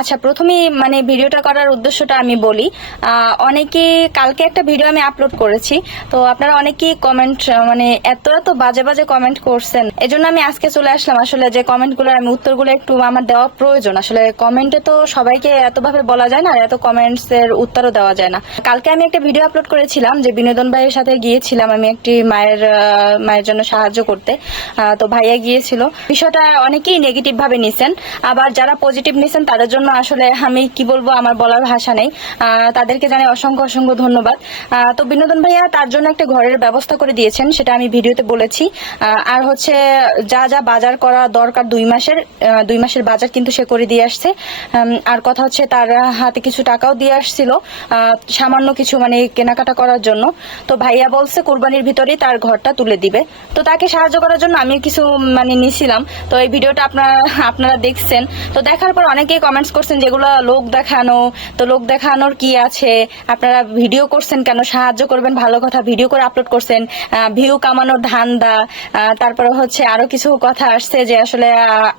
আচ্ছা, প্রথমেই মানে ভিডিওটা করার উদ্দেশ্যটা আমি বলি। অনেকে কালকে একটা ভিডিও আমি আপলোড করেছি, তো আপনারা অনেকেই কমেন্ট মানে এত এত বাজে বাজে কমেন্ট করছেন, এজন্য আমি আজকে চলে আসলাম। আসলে যে কমেন্টগুলো আমি উত্তরগুলো একটু আমার দেওয়া প্রয়োজন। আসলে কমেন্টে তো সবাইকে এতভাবে বলা যায় না, আর এত কমেন্টস এর উত্তরও দেওয়া যায় না। কালকে আমি একটা ভিডিও আপলোড করেছিলাম যে বিনোদন ভাইয়ের সাথে গিয়েছিলাম আমি একটি মায়ের জন্য সাহায্য করতে। তো ভাইয়া গিয়েছিল, বিষয়টা অনেকেই নেগেটিভ ভাবে নিছেন, আবার যারা পজিটিভ নিছেন তাদের জন্য আসলে আমি কি বলবো, আমার বলার ভাষা নেই। তাদেরকে জানাই অসংখ্য অসংখ্য ধন্যবাদ। তো বিনোদন ভাইয়া তার জন্য একটা ঘরের ব্যবস্থা করে দিয়েছেন, সেটা আমি ভিডিওতে বলেছি। আর হচ্ছে যা যা বাজার করা দরকার 2 মাসের বাজার কিন্তু সে করে দিয়ে আসছে। আর কথা হচ্ছে তার হাতে কিছু টাকাও দিয়ে আসছিল সামান্য কিছু মানে কেনাকাটা করার জন্য। তো ভাইয়া বলছে কোরবানির ভিতরেই তার ঘরটা তুলে দিবে। তো তাকে সাহায্য করার জন্য আমি কিছু মানে নিছিলাম। তো এই ভিডিওটা আপনারা দেখছেন। তো দেখার পর অনেকেই কমেন্টস করছেন যেগুলো লোক দেখানো, তো লোক দেখানোর কি আছে, আপনারা ভিডিও করছেন কেন, সাহায্য করবেন ভালো কথা, ভিডিও করে আপলোড করছেন, ভিউ কামানোর ধান্দা। তারপরে হচ্ছে আরো কিছু কথা আসছে যে আসলে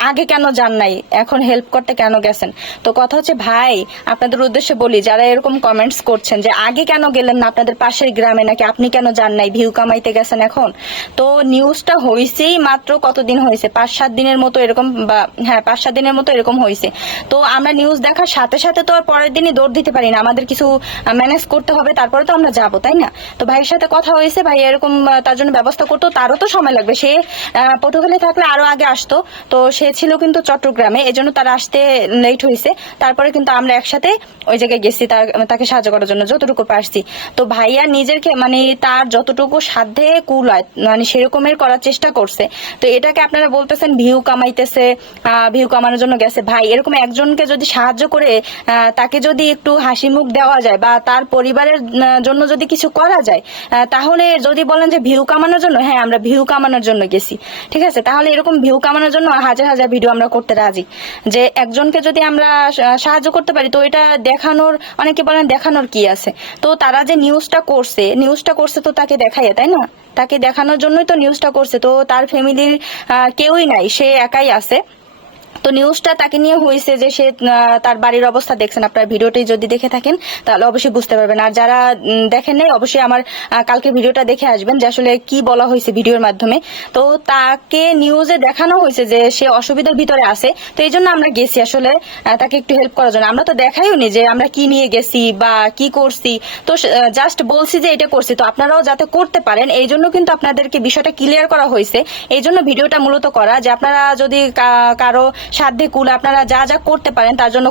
আগে কেন যান নাই, এখন হেল্প করতে কেন গেছেন। তো কথা হচ্ছে ভাই, আপনাদের উদ্দেশ্যে বলি, যারা এরকম কমেন্টস করছেন যে আগে কেন গেলেন না আপনাদের পাশের গ্রামে, নাকি আপনি কেন যান নাই, ভিউ কামাইতে গেছেন এখন। তো নিউজটা হয়েছেই মাত্র কতদিন হয়েছে, 5-7 দিনের মতো এরকম, বা হ্যাঁ 5-7 দিনের মতো এরকম হয়েছে। তো আমরা নিউজ দেখার সাথে সাথে তো আর পরের দিনই দৌড় দিতে পারি না, আমাদের কিছু ম্যানেজ করতে হবে, তারপরে তো আমরা যাবো, তাই না। তো ভাইয়ের সাথে কথা হয়েছে, ভাই এরকম তার জন্য ব্যবস্থা করতো, তারও তো সময় লাগবে। সে পটুয়াখালী থাকলে আরো আগে আসতো, তো সে ছিল কিন্তু চট্টগ্রামে, এজন্য তার আসতে লেট হয়েছে। তারপরে কিন্তু আমরা একসাথে ওই জায়গায় গেছি তাকে সাহায্য করার জন্য যতটুকু পারছি। তো ভাইয়া নিজেরকে মানে তার যতটুকু সাধ্যে কুলায় মানে সেরকমের করার চেষ্টা করছে। তো এটাকে আপনারা বলতেছেন ভিউ কামাইতেছে, ভিউ কামানোর জন্য গেছে। ভাই এরকম একজনকে যদি সাহায্য করে তাকে যদি একটু হাসি মুখ দেওয়া যায়, বা তার পরিবারের জন্য যদি কিছু করা যায়, তাহলে যদি বলেন যে ভিউ কামানোর জন্য, হ্যাঁ আমরা ভিউ কামানোর জন্য গেছি, ঠিক আছে, তাহলে এরকম ভিউ কামানোর জন্য হাজার হাজার ভিডিও আমরা করতে রাজি। যে একজনকে যদি আমরা সাহায্য করতে পারি, তো এটা দেখানোর, অনেকে বলেন দেখানোর কি আছে। তো তারা যে নিউজটা করছে তো তাকে দেখাইয়া, তাই না, তাকে দেখানোর জন্যই তো নিউজটা করছে। তো তার ফ্যামিলির কেউই নাই, সে একাই আছে। তো নিউজটা তাকে নিয়ে হয়েছে যে সে তার বাড়ির অবস্থা দেখছেন, আপনার ভিডিওটি যদি দেখে থাকেন তাহলে অবশ্যই বুঝতে পারবেন। আর যারা দেখেন নাই অবশ্যই আমার কালকে ভিডিওটা দেখে আসবেন যে আসলে কি বলা হয়েছে ভিডিওর মাধ্যমে। তো তাকে নিউজে দেখানো হয়েছে যে সে অসুবিধার ভিতরে আছে, তো এই জন্য আমরা গেছি আসলে তাকে একটু হেল্প করার জন্য। আমরা তো দেখাইও নি যে আমরা কি নিয়ে গেছি বা কি করছি, তো জাস্ট বলছি যে এটা করছি। তো আপনারাও যাতে করতে পারেন এই জন্য কিন্তু আপনাদেরকে বিষয়টা ক্লিয়ার করা হয়েছে। এই জন্য ভিডিওটা মূলত করা, যে আপনারা যদি কারো সাধ্যে কুল আপনারা যা যা করতে পারেন তার জন্য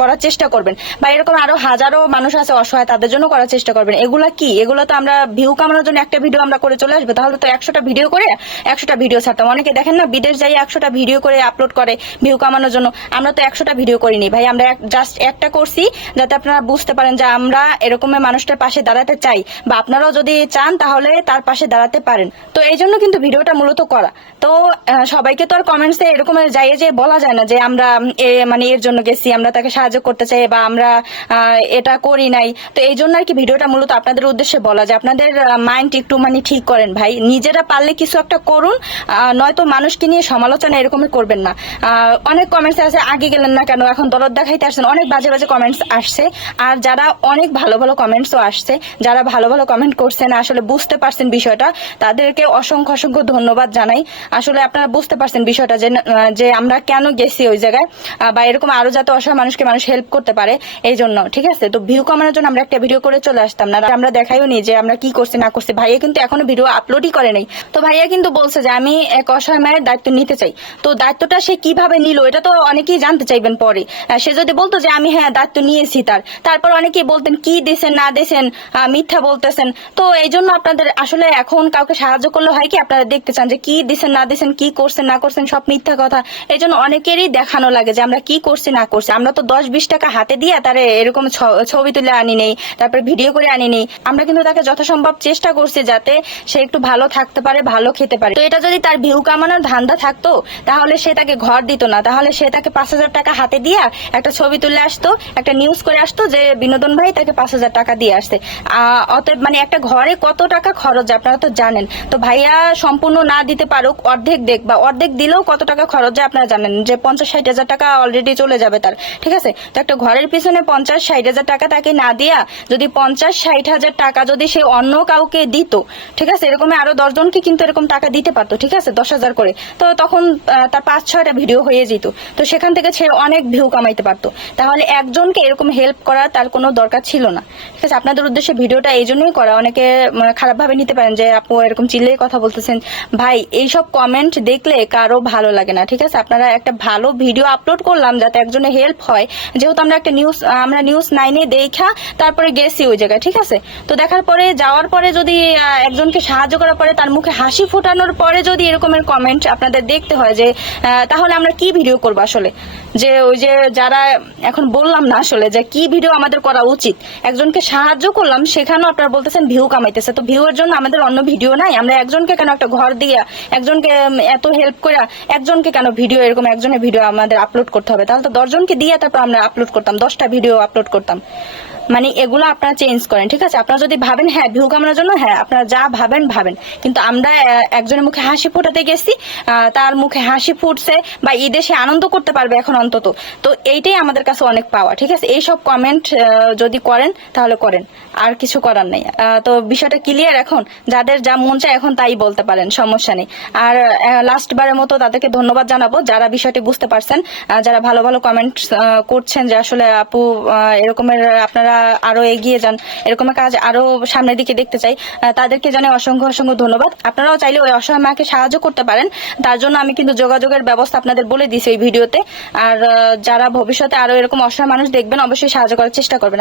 করার চেষ্টা করবেন। বা এরকম আরো হাজারো মানুষ আছে অসহায়, তাদের জন্য করার চেষ্টা করবেন। এগুলো তো আমরা ভিউ কামানোর জন্য একটা ভিডিও আমরা করে চলে আসবো, তাহলে তো 100টা ভিডিও করে 100টা ভিডিও ছাড়তাম। অনেকে দেখেন না বিদেশ যাই 100টা ভিডিও করে আপলোড করে ভিউ কামানোর জন্য, আমরা তো 100টা ভিডিও করিনি ভাই, আমরা জাস্ট একটা করছি, যাতে আপনারা বুঝতে পারেন যে আমরা এরকমের মানুষটার পাশে দাঁড়াতে চাই, বা আপনারাও যদি চান তাহলে তার পাশে দাঁড়াতে পারেন। তো এই জন্য কিন্তু ভিডিওটা মূলত করা। তো সবাইকে তো আর কমেন্টসে এরকমের যাইয়ে যে বলা যায় না যে আমরা মানে এর জন্য গেছি, আমরা তাকে সাহায্য করতে চাই, বা আমরা এটা করি নাই। তো এই জন্য আর কি ভিডিওটা মূলত আপনাদের উদ্দেশ্যে বলা, যে আপনাদের মাইন্ড একটু মানে ঠিক করেন ভাই, নিজেরা পারলে কিছু একটা করুন, নয়তো মানুষকে নিয়ে সমালোচনা এরকমই করবেন না। অনেক কমেন্টস আছে আগে গেলেন না কেন, এখন দরদ দেখাইতে আসছেন, অনেক বাজে বাজে কমেন্টস আসছে। আর যারা অনেক ভালো ভালো কমেন্টসও আসছে, যারা ভালো ভালো কমেন্ট করছেন, আসলে বুঝতে পারছেন বিষয়টা, তাদেরকে অসংখ্য অসংখ্য ধন্যবাদ জানাই। আসলে আপনারা বুঝতে পারছেন বিষয়টা যে আমরা কেন গেছি ওই জায়গায়, বা এরকম আরো যাতে অসহায় মানুষকে মানুষ হেল্প করতে পারে এই জন্য, ঠিক আছে। তো ভিউ কমানোর জন্য আমরা একটা ভিডিও করে চলে আসতাম না, আমরা দেখাইও নি যে আমরা কি করছি না করছি। ভাইয়া কিন্তু এখনো ভিডিও আপলোডই করে নাই। তো ভাইয়া কিন্তু বলছে যে আমি এক অসহায় মায়ের দায়িত্ব নিতে চাই। তো দায়িত্বটা সে কিভাবে নিল এটা তো অনেকেই জানতে চাইবেন পরে। সে যদি বলতো যে আমি হ্যাঁ দায়িত্ব নিয়েছি তারপর অনেকেই বলতেন কি দিয়েছেন না দিয়েছেন, মিথ্যা বলতেছেন। তো এই জন্য আপনাদের আসলে এখন কাউকে সাহায্য করলে হয় কি, আপনারা দেখতে চান যে কি দিয়েছেন না দিয়েছেন, কি করছেন না করছেন, সব মিথ্যা কথা। এই জন্য অনেকেরই দেখানো লাগে যে আমরা কি করছি না করছি। আমরা তো 10-20 টাকা হাতে দিয়ে তারে এরকম ছবি তুলে আনি নেই, তারপরে ভিডিও করে আনি নেই। আমরা কিন্তু তাকে যথাসম্ভব চেষ্টা করছি যাতে সে একটু ভালো থাকতে পারে, ভালো খেতে পারে। তো এটা যদি তার ভিউ কামানোর ধান্দা থাকতো তাহলে সে তাকে ঘর দিত না, তাহলে সে তাকে 5,000 টাকা হাতে দিয়া একটা ছবি তুলে আসতো, একটা নিউজ করে আসতো যে বিনোদন ভাই তাকে 5,000 টাকা দিয়ে আসছে। অতএব মানে একটা ঘরে কত টাকা খরচ আপনারা তো জানেন। তো ভাইয়া সম্পূর্ণ না দিতে পারুক, অর্ধেক দেখ, বা অর্ধেক দিলেও কত টাকা খরচ যায় আপনারা জানেন। জানেন যে 50-60 হাজার টাকা অলরেডি চলে যাবে তার, ঠিক আছে। তো একটা ঘরের পিছনে 50-60 হাজার টাকা তাকে না দিয়া যদি 50-60 হাজার টাকা যদি সে অন্য কাউকে দিত, ঠিক আছে, এরকম আরো 10 জনকে কিন্তু এরকম টাকা দিতে পারতো, ঠিক আছে, 10,000 করে। তো তখন তার 5-6টা ভিডিও হয়ে যেত, তো সেখান থেকে সে অনেক ভিউ কামাইতে পারতো। তাহলে একজনকে এরকম হেল্প করার তার কোনো দরকার ছিল না, ঠিক আছে। আপনাদের উদ্দেশ্যে ভিডিওটা এই জন্যই করা। অনেকে খারাপ ভাবে নিতে পারেন যে আপু এরকম চিল্লেই কথা বলতেছেন। ভাই, এইসব কমেন্ট দেখলে কারো ভালো লাগে না, ঠিক আছে। আপনারা একটা ভালো ভিডিও আপলোড করলাম যাতে একজনের হেল্প হয়, যেহেতু আমরা একটা নিউজ 9-এ দেখা তারপরে গেছি ওই জায়গায়, ঠিক আছে। তো দেখার পরে যাওয়ার পরে যদি একজনকে সাহায্য করার পরে তার মুখে হাসি ফোটানোর পরে যদি এরকমের কমেন্ট আপনাদের দেখতে হয়, যে তাহলে আমরা কি ভিডিও করবো আসলে? যে ওই যে যারা এখন বললাম না আসলে যে কি ভিডিও আমাদের করা উচিত, একজনকে সাহায্য করলাম সেখানেও আপনারা বলতেছেন ভিউ কামাইতেছে। তো ভিউর জন্য আমাদের অন্য ভিডিও নাই? আমরা একজনকে কেন একটা ঘর দিয়া, একজনকে এত হেল্প করে একজনকে কেন ভিডিও, এরকম একজনের ভিডিও আমাদের আপলোড করতে হবে? তাহলে তো 10 জনকে দিয়ে তারপর আমরা আপলোড করতাম, 10টা ভিডিও আপলোড করতাম। মানে এগুলো আপনারা চেঞ্জ করেন, ঠিক আছে। আপনারা যদি ভাবেন হ্যাঁ ভিউ কামানোর জন্য, হ্যাঁ আপনারা যা ভাবেন, কিন্তু আমরা একজনের মুখে হাসি ফোটাতে গেছি, তার মুখে হাসি ফুটছে বা ঈদে সে আনন্দ করতে পারবে এখন অন্তত, তো এইটাই আমাদের কাছে অনেক পাওয়া, ঠিক আছে। এইসব কমেন্ট যদি করেন তাহলে করেন, আর কিছু করার নেই। তো বিষয়টা ক্লিয়ার এখন? যাদের যা মন চায় এখন তাই বলতে পারেন, সমস্যা নেই। আর লাস্ট বারের মতো তাদেরকে ধন্যবাদ জানাবো যারা বিষয়টি বুঝতে পারছেন, যারা ভালো ভালো কমেন্ট করছেন যে আসলে আপু এরকমের আপনারা আরো এগিয়ে যান, এরকমের কাজ আরো সামনের দিকে দেখতে চাই, তাদেরকে জানাই অসংখ্য অসংখ্য ধন্যবাদ। আপনারাও চাইলে ওই অসহায় মাকে সাহায্য করতে পারেন, তার জন্য আমি কিন্তু যোগাযোগের ব্যবস্থা আপনাদের বলে দিছি এই ভিডিওতে। আর যারা ভবিষ্যতে আরো এরকম অসহায় মানুষ দেখবেন অবশ্যই সাহায্য করার চেষ্টা করবেন।